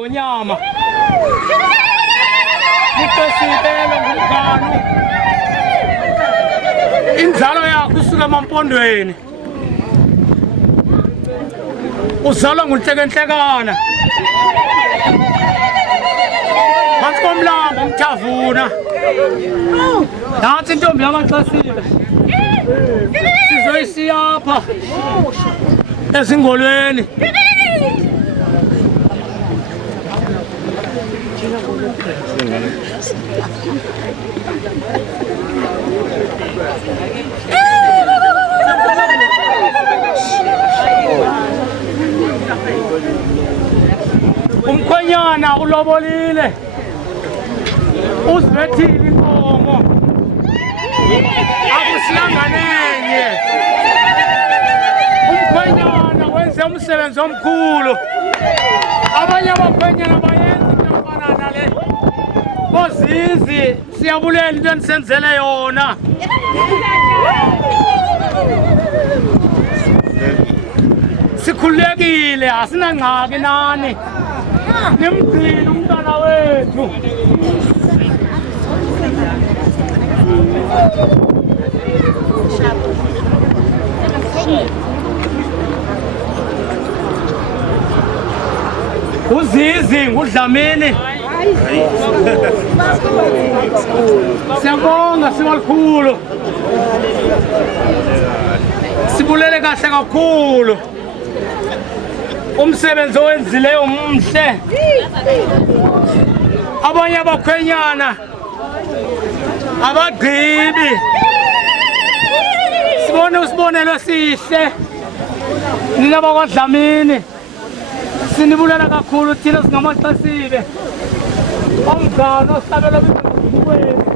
Onyama Nikosibelo ngumganu inzalo yakho usuka emampondweni uzalwa nguNhlekenhlekana phansi komlambo umthavuna nansi intombi yamaXasile sizoyisiyapha ezingolweni umkhwenyana ulobolile uzibethile inkomo akusilanganenye umkhwenyana wenze umsebenzi omkhulu abanye abakhwenyana bayenza into efana nale Ozizi siyabulela into enisenzele yona sikhululekile asinangxaki nani nimgcine umntana wethu Uzizi nguDlamini siyabonga siwalikhulu sibulele kahle kakhulu umsebenzi owenzileyo umhle abanye abakhwenyana abagqibi sibone usibonelo sihle nina bakwaDlamini sinibulela kakhulu thina singamaXasibe omgano sihlabela kwenu